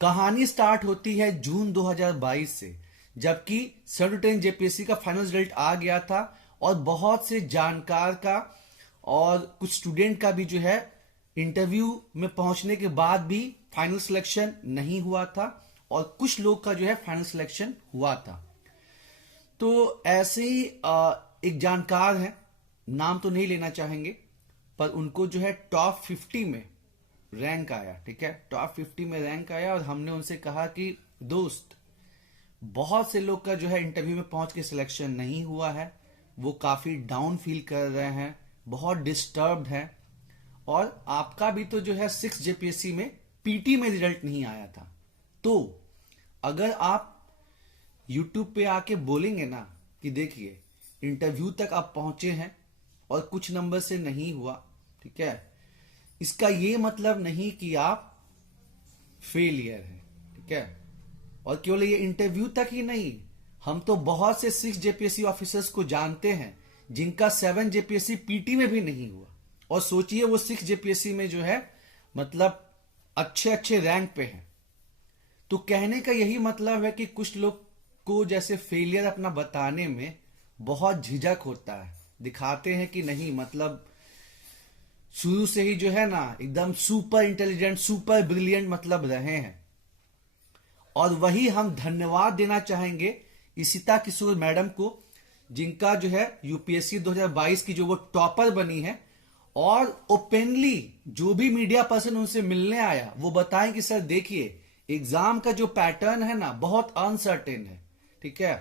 कहानी स्टार्ट होती है जून 2022 से, जबकि 7-10 जेपीएससी का फाइनल रिजल्ट आ गया था और बहुत से जानकार का और कुछ स्टूडेंट का भी जो है इंटरव्यू में पहुंचने के बाद भी फाइनल सिलेक्शन नहीं हुआ था और कुछ लोग का जो है फाइनल सिलेक्शन हुआ था। तो ऐसे ही एक जानकार है, नाम तो नहीं लेना चाहेंगे, पर उनको जो है टॉप 50 में रैंक आया। ठीक है, टॉप 50 में रैंक आया और हमने उनसे कहा कि दोस्त, बहुत से लोग का जो है इंटरव्यू में पहुंच के सिलेक्शन नहीं हुआ है, वो काफी डाउन फील कर रहे हैं, बहुत डिस्टर्ब्ड है, और आपका भी तो जो है 6 जेपीएससी में पीटी में रिजल्ट नहीं आया था। तो अगर आप यूट्यूब पे आके बोलेंगे ना कि देखिए इंटरव्यू तक आप पहुंचे हैं और कुछ नंबर से नहीं हुआ, ठीक है, इसका ये मतलब नहीं कि आप फेलियर हैं। ठीक है, और केवल ये इंटरव्यू तक ही नहीं, हम तो बहुत से 6 जेपीएससी ऑफिसर्स को जानते हैं जिनका 7 जेपीएससी पीटी में भी नहीं हुआ, और सोचिए वो 6 जेपीएससी में जो है मतलब अच्छे अच्छे रैंक पे हैं। तो कहने का यही मतलब है कि कुछ लोग को जैसे फेलियर अपना बताने में बहुत झिझक होता है, दिखाते हैं कि नहीं मतलब शुरू से ही जो है ना एकदम सुपर इंटेलिजेंट, सुपर ब्रिलियंट मतलब रहे हैं। और वही हम धन्यवाद देना चाहेंगे इशिता किशोर मैडम को, जिनका जो है यूपीएससी 2022 की जो वो टॉपर बनी है, और ओपनली जो भी मीडिया पर्सन उनसे मिलने आया वो बताएं कि सर देखिए एग्जाम का जो पैटर्न है ना बहुत अनसर्टेन है। ठीक है,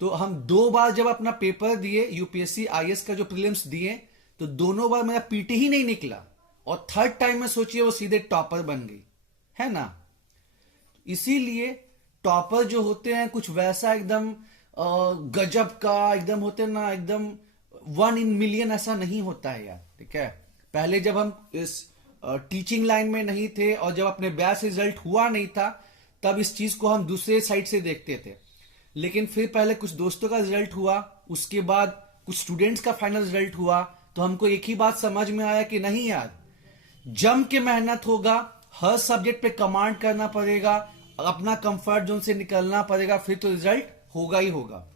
तो हम 2 बार जब अपना पेपर दिए यूपीएससी आईएएस का जो प्रीलिम्स दिए, तो दोनों बार मेरा पीटी ही नहीं निकला, और थर्ड टाइम में सोचिए वो सीधे टॉपर बन गई, है ना। इसीलिए टॉपर जो होते हैं कुछ वैसा एकदम गजब का एकदम होते हैं ना, एकदम 1 in million ऐसा नहीं होता है यार। ठीक है, पहले जब हम इस टीचिंग लाइन में नहीं थे और जब अपने बैच रिजल्ट हुआ नहीं था, तब इस चीज को हम दूसरे साइड से देखते थे। लेकिन फिर पहले कुछ दोस्तों का रिजल्ट हुआ, उसके बाद कुछ स्टूडेंट्स का फाइनल रिजल्ट हुआ, तो हमको एक ही बात समझ में आया कि नहीं यार, जम के मेहनत होगा, हर सब्जेक्ट पे कमांड करना पड़ेगा, अपना कंफर्ट जोन से निकलना पड़ेगा, फिर तो रिजल्ट होगा ही होगा।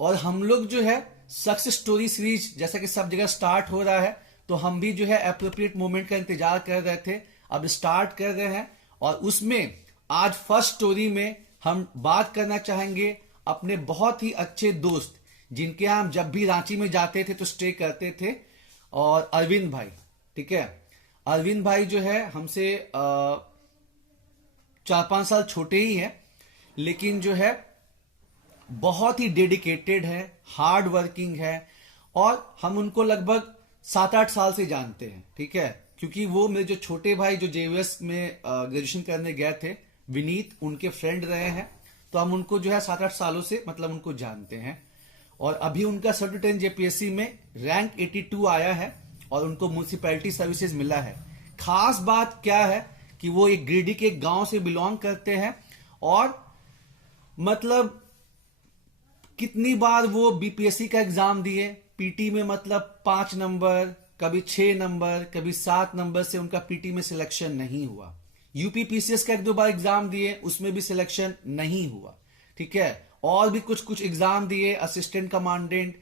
और हम लोग जो है सक्सेस स्टोरी सीरीज जैसा कि सब जगह स्टार्ट हो रहा है, तो हम भी जो है एप्रोप्रिएट मोमेंट का इंतजार कर रहे थे, अब स्टार्ट कर रहे हैं। और उसमें आज फर्स्ट स्टोरी में हम बात करना चाहेंगे अपने बहुत ही अच्छे दोस्त, जिनके यहाँ हम जब भी रांची में जाते थे तो स्टे करते थे, और अरविंद भाई। ठीक है, अरविंद भाई जो है हमसे 4-5 साल छोटे ही हैं, लेकिन जो है बहुत ही डेडिकेटेड है, हार्ड वर्किंग है, और हम उनको लगभग 7-8 साल से जानते हैं। ठीक है, क्योंकि वो मेरे जो छोटे भाई जो जेवीएस में ग्रेजुएशन करने गए थे, विनीत, उनके फ्रेंड रहे हैं, तो हम उनको जो है 7-8 सालों से मतलब उनको जानते हैं। और अभी उनका 7-10 जेपीएससी में रैंक 82 आया है और उनको म्यूनिसिपैलिटी सर्विसेज मिला है। खास बात क्या है कि वो एक गिरिडीह के गांव से बिलोंग करते हैं, और मतलब कितनी बार वो बीपीएससी का एग्जाम दिए, पीटी में मतलब 5 नंबर, कभी 6 नंबर, कभी 7 नंबर से उनका पीटी में सिलेक्शन नहीं हुआ। यूपीपीसीएस का 1-2 बार एग्जाम दिए, उसमें भी सिलेक्शन नहीं हुआ। ठीक है, और भी कुछ कुछ एग्जाम दिए, असिस्टेंट कमांडेंट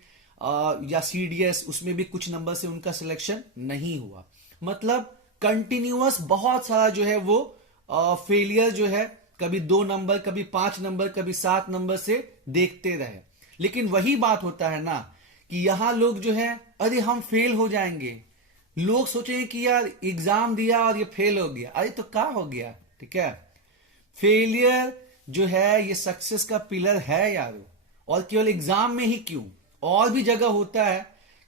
या सीडीएस, उसमें भी कुछ नंबर से उनका सिलेक्शन नहीं हुआ। मतलब कंटिन्यूअस बहुत सारा जो है वो फेलियर जो है, कभी 2 नंबर, कभी 5 नंबर, कभी 7 नंबर से देखते रहे। लेकिन वही बात होता है ना कि यहां लोग जो है, अरे हम फेल हो जाएंगे, लोग सोचेंगे कि यार एग्जाम दिया और ये फेल हो गया, अरे तो क्या हो गया। ठीक है, फेलियर जो है ये सक्सेस का पिलर है यारो, और केवल एग्जाम में ही क्यों, और भी जगह होता है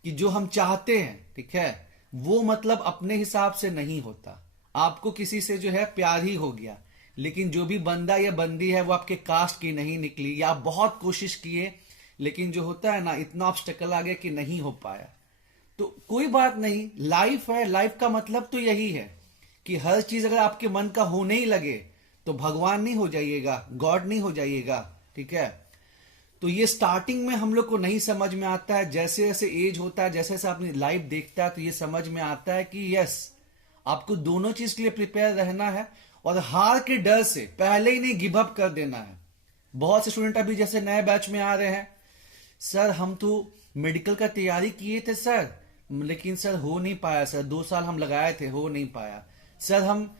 कि जो हम चाहते हैं, ठीक है, वो मतलब अपने हिसाब से नहीं होता। आपको किसी से जो है प्यार ही हो गया, लेकिन जो भी बंदा या बंदी है वो आपके कास्ट की नहीं निकली, या आप बहुत कोशिश किए लेकिन जो होता है ना इतना ऑब्स्टेकल आ गया कि नहीं हो पाया। तो कोई बात नहीं, लाइफ है, लाइफ का मतलब तो यही है कि हर चीज अगर आपके मन का होने ही लगे तो भगवान नहीं हो जाइएगा, गॉड नहीं हो जाइएगा। ठीक है, तो ये स्टार्टिंग में हम लोग को नहीं समझ में आता है, जैसे जैसे एज होता है, जैसे जैसे अपनी लाइफ देखता है, तो ये समझ में आता है कि यस, आपको दोनों चीज के लिए प्रिपेयर रहना है। और हार के डर से पहले ही नहीं गिव अप कर देना है। बहुत से स्टूडेंट अभी जैसे नए बैच में आ रहे हैं, सर हम तो मेडिकल का तैयारी किए थे सर, लेकिन सर हो नहीं पाया सर, 2 साल हम लगाए थे हो नहीं पाया सर, हम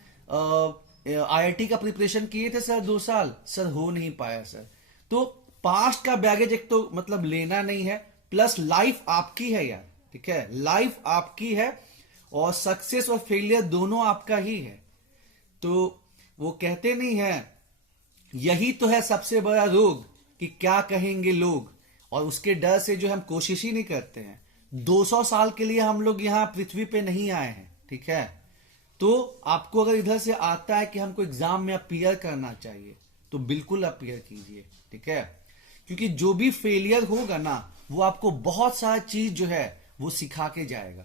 आईआईटी का प्रिपरेशन किए थे सर 2 साल, सर हो नहीं पाया सर। तो पास्ट का बैगेज एक तो मतलब लेना नहीं है, प्लस लाइफ आपकी है यार, ठीक है, लाइफ आपकी है और सक्सेस और फेलियर दोनों आपका ही है। तो वो कहते नहीं है, यही तो है सबसे बड़ा रोग कि क्या कहेंगे लोग, और उसके डर से जो हम कोशिश ही नहीं करते हैं। 200 साल के लिए हम लोग यहां पृथ्वी पे नहीं आए हैं, ठीक है। तो आपको अगर इधर से आता है कि हमको एग्जाम में अपीयर करना चाहिए तो बिल्कुल अपीयर कीजिए, ठीक है, क्योंकि जो भी फेलियर होगा ना वो आपको बहुत सारा चीज जो है वो सिखा के जाएगा,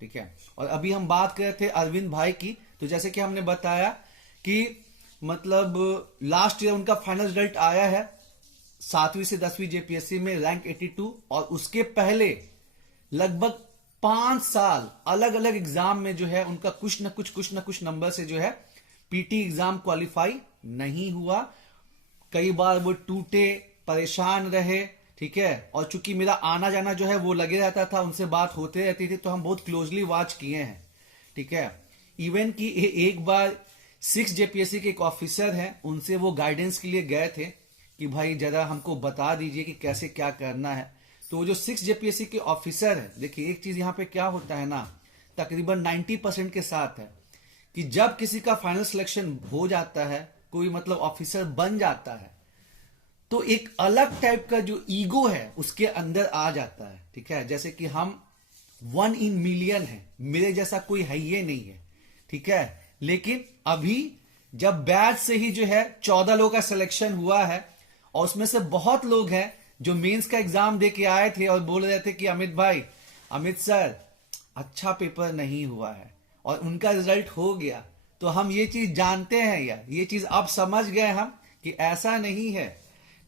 ठीक है। और अभी हम बात कर रहे थे अरविंद भाई की, तो जैसे कि हमने बताया कि मतलब लास्ट ईयर उनका फाइनल रिजल्ट आया है 7वीं से 10वीं जेपीएससी में रैंक 82, और उसके पहले लगभग 5 साल अलग अलग एग्जाम में जो है उनका कुछ न कुछ नंबर से जो है पीटी एग्जाम क्वालिफाई नहीं हुआ। कई बार वो टूटे, परेशान रहे, ठीक है। और चूंकि मेरा आना जाना जो है वो लगे रहता था, उनसे बात होते रहती थी, तो हम बहुत क्लोजली वॉच किए हैं, ठीक है। इवन कि एक बार 6 जेपीएससी के एक ऑफिसर हैं, उनसे वो गाइडेंस के लिए गए थे कि भाई जरा हमको बता दीजिए कि कैसे क्या करना है। तो वो जो 6 जेपीएससी के ऑफिसर है, देखिए एक चीज यहां पे क्या होता है ना, तकरीबन 90% के साथ है कि जब किसी का फाइनल सिलेक्शन हो जाता है, कोई मतलब ऑफिसर बन जाता है, तो एक अलग टाइप का जो ईगो है उसके अंदर आ जाता है, ठीक है। जैसे कि हम 1 in million है, मेरे जैसा कोई है ये नहीं है, ठीक है। लेकिन अभी जब बैच से ही जो है 14 लोगों का सिलेक्शन हुआ है, और उसमें से बहुत लोग हैं जो मेंस का एग्जाम दे के आए थे और बोल रहे थे कि अमित भाई, अमित सर अच्छा पेपर नहीं हुआ है, और उनका रिजल्ट हो गया। तो हम ये चीज जानते हैं यार, ये चीज अब समझ गए हम कि ऐसा नहीं है,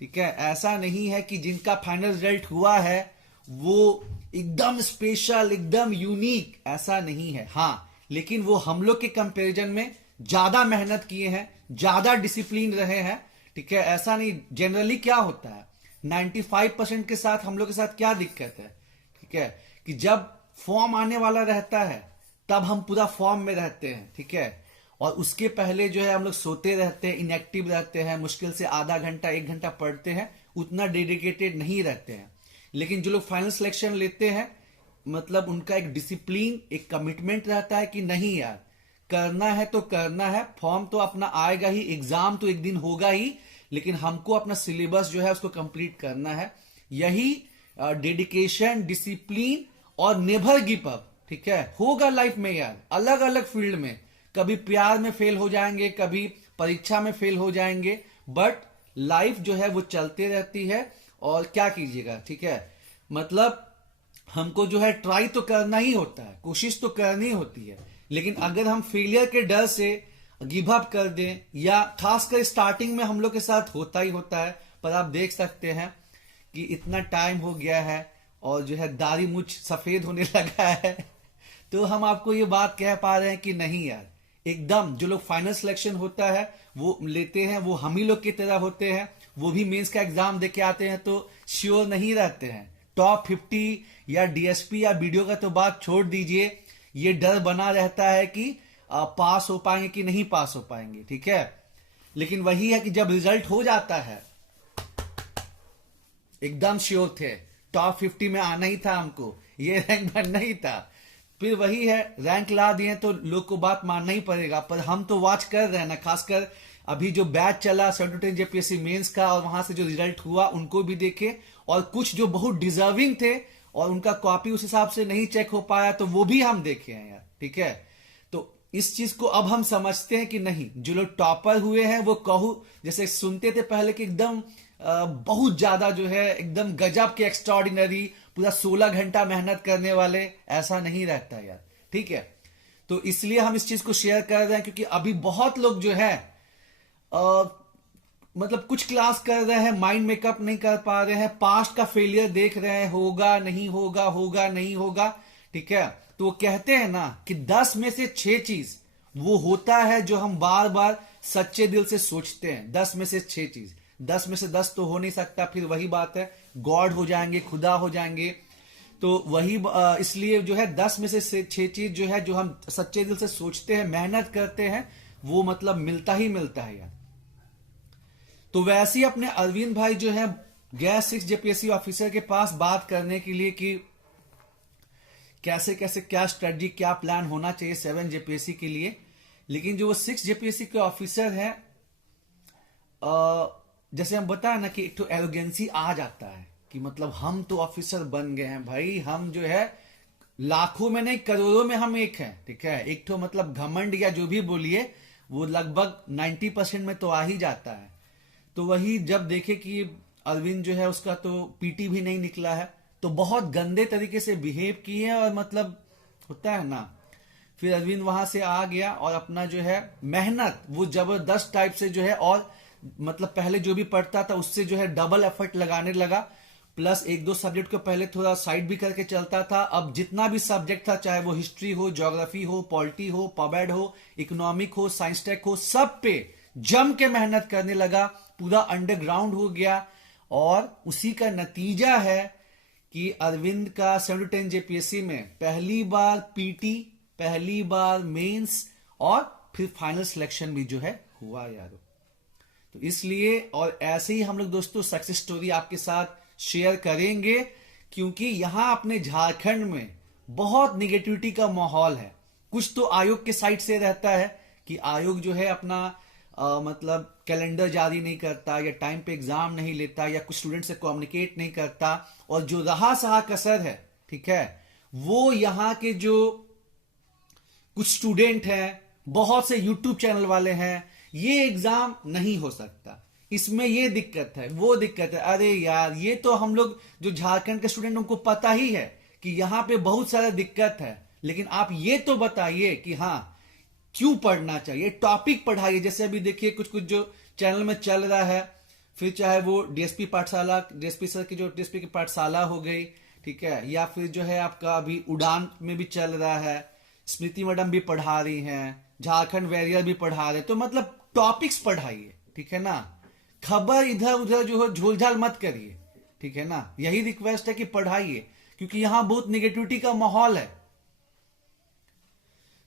ठीक है, ऐसा नहीं है कि जिनका फाइनल रिजल्ट हुआ है वो एकदम स्पेशल, एकदम यूनिक, ऐसा नहीं है। हाँ, लेकिन वो हम लोग के कंपैरिजन में ज्यादा मेहनत किए हैं, ज्यादा डिसिप्लिन रहे हैं, ठीक है। ऐसा नहीं, जनरली क्या होता है 95% के साथ हम लोग के साथ क्या दिक्कत है, ठीक है, कि जब फॉर्म आने वाला रहता है तब हम पूरा फॉर्म में रहते हैं, ठीक है। और उसके पहले जो है हम लोग सोते रहते हैं, इनएक्टिव रहते हैं, मुश्किल से आधा घंटा 1 घंटा पढ़ते हैं, उतना डेडिकेटेड नहीं रहते हैं। लेकिन जो लोग फाइनल सिलेक्शन लेते हैं, मतलब उनका एक डिसिप्लिन, एक कमिटमेंट रहता है कि नहीं यार करना है तो करना है, फॉर्म तो अपना आएगा ही, एग्जाम तो एक दिन होगा ही, लेकिन हमको अपना सिलेबस जो है उसको कंप्लीट करना है। यही डेडिकेशन, डिसिप्लिन और नेवर गिव अप, ठीक है, होगा लाइफ में यार, अलग अलग फील्ड में। कभी प्यार में फेल हो जाएंगे, कभी परीक्षा में फेल हो जाएंगे, बट लाइफ जो है वो चलते रहती है। और क्या कीजिएगा, ठीक है, मतलब हमको जो है ट्राई तो करना ही होता है, कोशिश तो करनी होती है, लेकिन अगर हम फेलियर के डर से गिव अप कर दें, या खासकर स्टार्टिंग में हम लोग के साथ होता ही होता है, पर आप देख सकते हैं कि इतना टाइम हो गया है और जो है दाढ़ी मूंछ सफेद होने लगा है, तो हम आपको ये बात कह पा रहे हैं कि नहीं यार, एकदम जो लोग फाइनल सिलेक्शन होता है वो लेते हैं, वो हम ही लोग की तरह होते हैं। वो भी मेंस का एग्जाम देके आते हैं तो श्योर नहीं रहते हैं। टॉप 50 या डीएसपी या वीडियो का तो बात छोड़ दीजिए, ये डर बना रहता है कि पास हो पाएंगे कि नहीं पास हो पाएंगे, ठीक है। लेकिन वही है कि जब रिजल्ट हो जाता है, एकदम श्योर थे टॉप 50 में आना ही था हमको, ये रैंक बनना ही था। फिर वही है, रैंक ला दिए तो लोग को बात मानना ही पड़ेगा, पर हम तो वॉच कर रहे हैं ना। खासकर अभी जो बैच चला 7 to 10 जेपीएससी मेंस का, और वहां से जो रिजल्ट हुआ उनको भी देखे, और कुछ जो बहुत डिजर्विंग थे और उनका कॉपी उस हिसाब से नहीं चेक हो पाया तो वो भी हम देखे हैं यार, ठीक है। तो इस चीज को अब हम समझते हैं कि नहीं, जो लोग टॉपर हुए हैं वो कहूं जैसे सुनते थे पहले कि एकदम बहुत ज्यादा जो है एकदम गजब के एक्स्ट्राऑर्डिनरी, पूरा 16 घंटा मेहनत करने वाले, ऐसा नहीं रहता यार, ठीक है। तो इसलिए हम इस चीज को शेयर कर रहे हैं, क्योंकि अभी बहुत लोग जो है मतलब कुछ क्लास कर रहे हैं, माइंड मेकअप नहीं कर पा रहे हैं, पास्ट का फेलियर देख रहे हैं, होगा नहीं होगा, होगा नहीं होगा, ठीक है। तो वो कहते हैं ना कि 10 में से 6 चीज वो होता है जो हम बार बार सच्चे दिल से सोचते हैं। 10 में से 6 चीज, 10 में से 10 तो हो नहीं सकता, फिर वही बात है, गॉड हो जाएंगे, खुदा हो जाएंगे। तो वही इसलिए जो है 10 में से 6 चीज जो है, जो हम सच्चे दिल से सोचते हैं, मेहनत करते हैं, वो मतलब मिलता ही मिलता है यार। तो वैसे ही अपने अरविंद भाई जो है गए 6 जेपीएससी ऑफिसर के पास बात करने के लिए कि कैसे कैसे क्या स्ट्रेटजी, क्या प्लान होना चाहिए 7 जेपीएससी के लिए। लेकिन जो वो 6 जेपीएससी के ऑफिसर है, जैसे हम बताया ना कि एक तो एरोगेंसी आ जाता है कि मतलब हम तो ऑफिसर बन गए हैं भाई, हम जो है लाखों में नहीं करोड़ों में हम एक हैं, ठीक है। एक तो मतलब घमंड या जो भी बोलिए, वो लगभग 90% में तो आ ही जाता है। तो वही जब देखे कि अरविंद जो है उसका तो पीटी भी नहीं निकला है, तो बहुत गंदे तरीके से बिहेव किए, और मतलब होता है ना, फिर अरविंद वहां से आ गया और अपना जो है मेहनत वो जबरदस्त टाइप से जो है, और मतलब पहले जो भी पढ़ता था उससे जो है डबल एफर्ट लगाने लगा। प्लस 1-2 सब्जेक्ट को पहले थोड़ा साइड भी करके चलता था, अब जितना भी सब्जेक्ट था, चाहे वो हिस्ट्री हो, ज्योग्राफी हो, पॉलिटी हो, पबेड हो, इकोनॉमिक हो, साइंस टेक हो, सब पे जम के मेहनत करने लगा, पूरा अंडरग्राउंड हो गया। और उसी का नतीजा है कि अरविंद का 7 to 10 जेपीएससी में पहली बार पीटी, पहली बार मेंस, और फिर फाइनल सिलेक्शन भी जो है हुआ यारो। तो इसलिए और ऐसे ही हम लोग दोस्तों सक्सेस स्टोरी आपके साथ शेयर करेंगे, क्योंकि यहां अपने झारखंड में बहुत निगेटिविटी का माहौल है। कुछ तो आयोग के साइड से रहता है कि आयोग जो है अपना मतलब कैलेंडर जारी नहीं करता, या टाइम पे एग्जाम नहीं लेता, या कुछ स्टूडेंट से कम्युनिकेट नहीं करता, और जो रहा सहा कसर है, ठीक है, वो यहां के जो कुछ स्टूडेंट हैं, बहुत से यूट्यूब चैनल वाले हैं, ये एग्जाम नहीं हो सकता, इसमें ये दिक्कत है, वो दिक्कत है। अरे यार, ये तो हम लोग जो झारखंड के स्टूडेंट उनको पता ही है कि यहां पे बहुत सारा दिक्कत है, लेकिन आप ये तो बताइए कि हाँ क्यों पढ़ना चाहिए, टॉपिक पढ़ाइए। जैसे अभी देखिए कुछ कुछ जो चैनल में चल रहा है, फिर चाहे वो डीएसपी पाठशाला, डीएसपी सर की जो डीएसपी की पाठशाला हो गई, ठीक है, या फिर जो है आपका अभी उड़ान में भी चल रहा है, स्मृति मैडम भी पढ़ा रही हैं, झारखंड वॉरियर भी पढ़ा रहे, तो मतलब टॉपिक्स पढ़ाइए, ठीक है ना। खबर इधर उधर जो है झोलझाल मत करिए, ठीक है ना। यही रिक्वेस्ट है कि पढ़ाइए, क्योंकि यहां बहुत निगेटिविटी का माहौल है,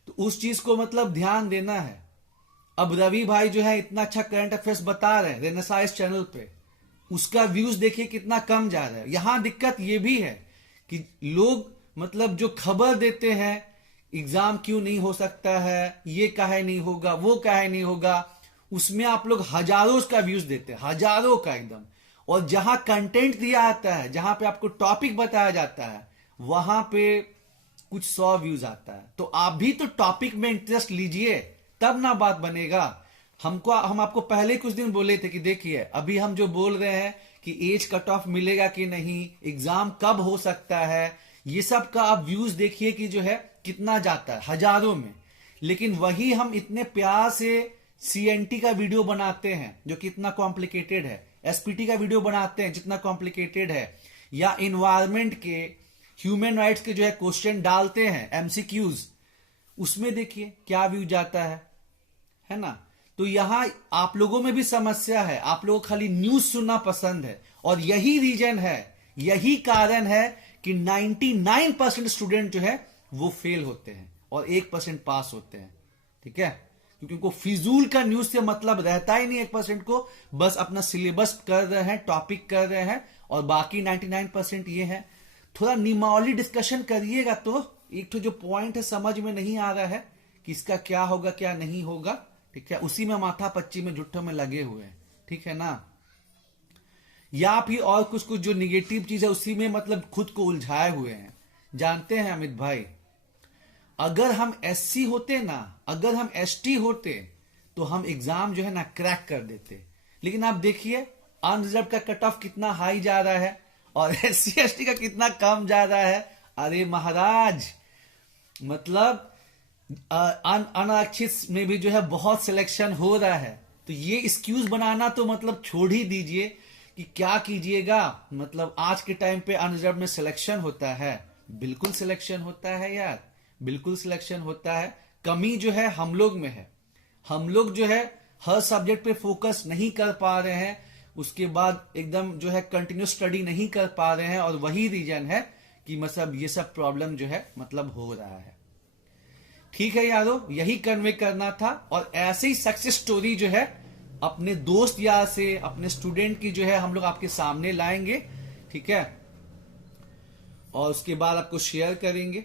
तो उस चीज को मतलब ध्यान देना है। अब रवि भाई जो है इतना अच्छा करंट अफेयर्स बता रहे हैं रेनेसाइंस चैनल पे, उसका व्यूज देखिए कितना कम जा रहा है। यहां दिक्कत ये भी है कि लोग मतलब जो खबर देते हैं, एग्जाम क्यों नहीं हो सकता है, ये काहे नहीं होगा, वो काहे नहीं होगा, उसमें आप लोग हजारों का व्यूज देते हैं, हजारों का एकदम। और जहां कंटेंट दिया आता है, जहां पे आपको टॉपिक बताया जाता है, वहां पे कुछ 100 व्यूज आता है। तो आप भी तो टॉपिक में इंटरेस्ट लीजिए, तब ना बात बनेगा। हम आपको पहले कुछ दिन बोले थे कि देखिए अभी हम जो बोल रहे हैं कि एज कट ऑफ मिलेगा कि नहीं, एग्जाम कब हो सकता है, ये सब का आप व्यूज देखिए कि जो है कितना जाता है, हजारों में। लेकिन वही हम इतने प्यार से सीएनटी का वीडियो बनाते हैं जो कितना कॉम्प्लिकेटेड है, एसपीटी का वीडियो बनाते हैं जितना कॉम्प्लिकेटेड है, या इन्वायरमेंट के, ह्यूमन राइट्स के जो है क्वेश्चन डालते हैं एमसीक्यूज, उसमें देखिए क्या व्यू जाता है ना। तो यहां आप लोगों में भी समस्या है, आप लोगों को खाली न्यूज सुनना पसंद है, और यही रीजन है, यही कारण है कि 99% स्टूडेंट जो है वो फेल होते हैं और 1% पास होते हैं, ठीक है। क्योंकि उनको फिजूल का न्यूज से मतलब रहता ही नहीं, 1% को बस अपना सिलेबस कर रहे हैं, टॉपिक कर रहे हैं, और बाकी 99% ये है। थोड़ा निमावली डिस्कशन करिएगा तो एक तो जो पॉइंट है समझ में नहीं आ रहा है कि इसका क्या होगा क्या नहीं होगा, ठीक है, उसी में माथा पच्ची में जुट्ठों में लगे हुए हैं, ठीक है ना। या फिर और कुछ कुछ जो निगेटिव चीज है उसी में मतलब खुद को उलझाए हुए हैं। जानते हैं अमित भाई, अगर हम एससी होते ना, अगर हम एसटी होते, तो हम एग्जाम जो है ना क्रैक कर देते। लेकिन आप देखिए अनरिजर्व का कट ऑफ कितना हाई जा रहा है और एससी एसटी का कितना कम जा रहा है। अरे महाराज, मतलब अनारक्षित में भी जो है बहुत सिलेक्शन हो रहा है। तो ये एक्सक्यूज बनाना तो मतलब छोड़ ही दीजिए कि क्या कीजिएगा। मतलब आज के टाइम पे अनरिजर्व में सिलेक्शन होता है, बिल्कुल सिलेक्शन होता है यार, बिल्कुल सिलेक्शन होता है। कमी जो है हम लोग में है। हम लोग जो है हर सब्जेक्ट पे फोकस नहीं कर पा रहे हैं, उसके बाद एकदम जो है कंटिन्यूस स्टडी नहीं कर पा रहे हैं, और वही रीजन है कि मतलब ये सब प्रॉब्लम जो है मतलब हो रहा है। ठीक है यारों, यही कन्वे करना था। और ऐसे ही सक्सेस स्टोरी जो है अपने दोस्त यार से, अपने स्टूडेंट की जो है हम लोग आपके सामने लाएंगे। ठीक है, और उसके बाद आपको शेयर करेंगे।